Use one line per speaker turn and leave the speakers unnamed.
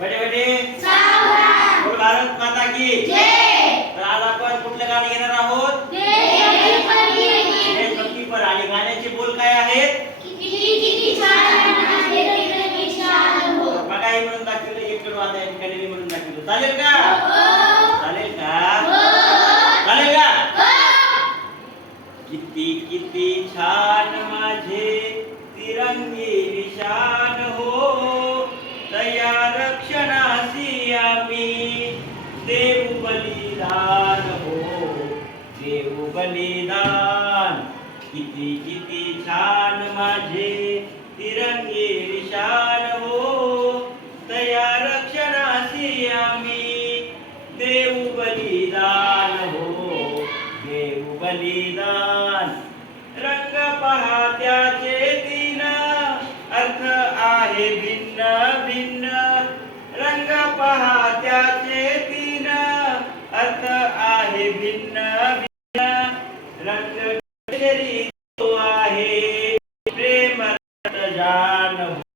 बडे बडे बोल भारत माता की तर आज आपण कुठलं गाणं घेणार आहोत? देशभक्तीपर आणि गाण्याचे बोल काय आहेत? बघा हे म्हणून दाखवलं एक कडू आता म्हणून दाखवलं. चालेल का? चालेल का? चालेल का? किती किती छान माझे देऊ बलिदान हो देऊ बलिदान किती किती छान माझे तिरंगे विशाल हो. तया रक्षणासी आम्ही देऊ बलिदान हो देऊ बलिदान रंग पहा त्याचे दिन अर्थ आहे भिन्न भिन्न भिन्न भिन्न रंग केशरी तो आहे. प्रेम रक्त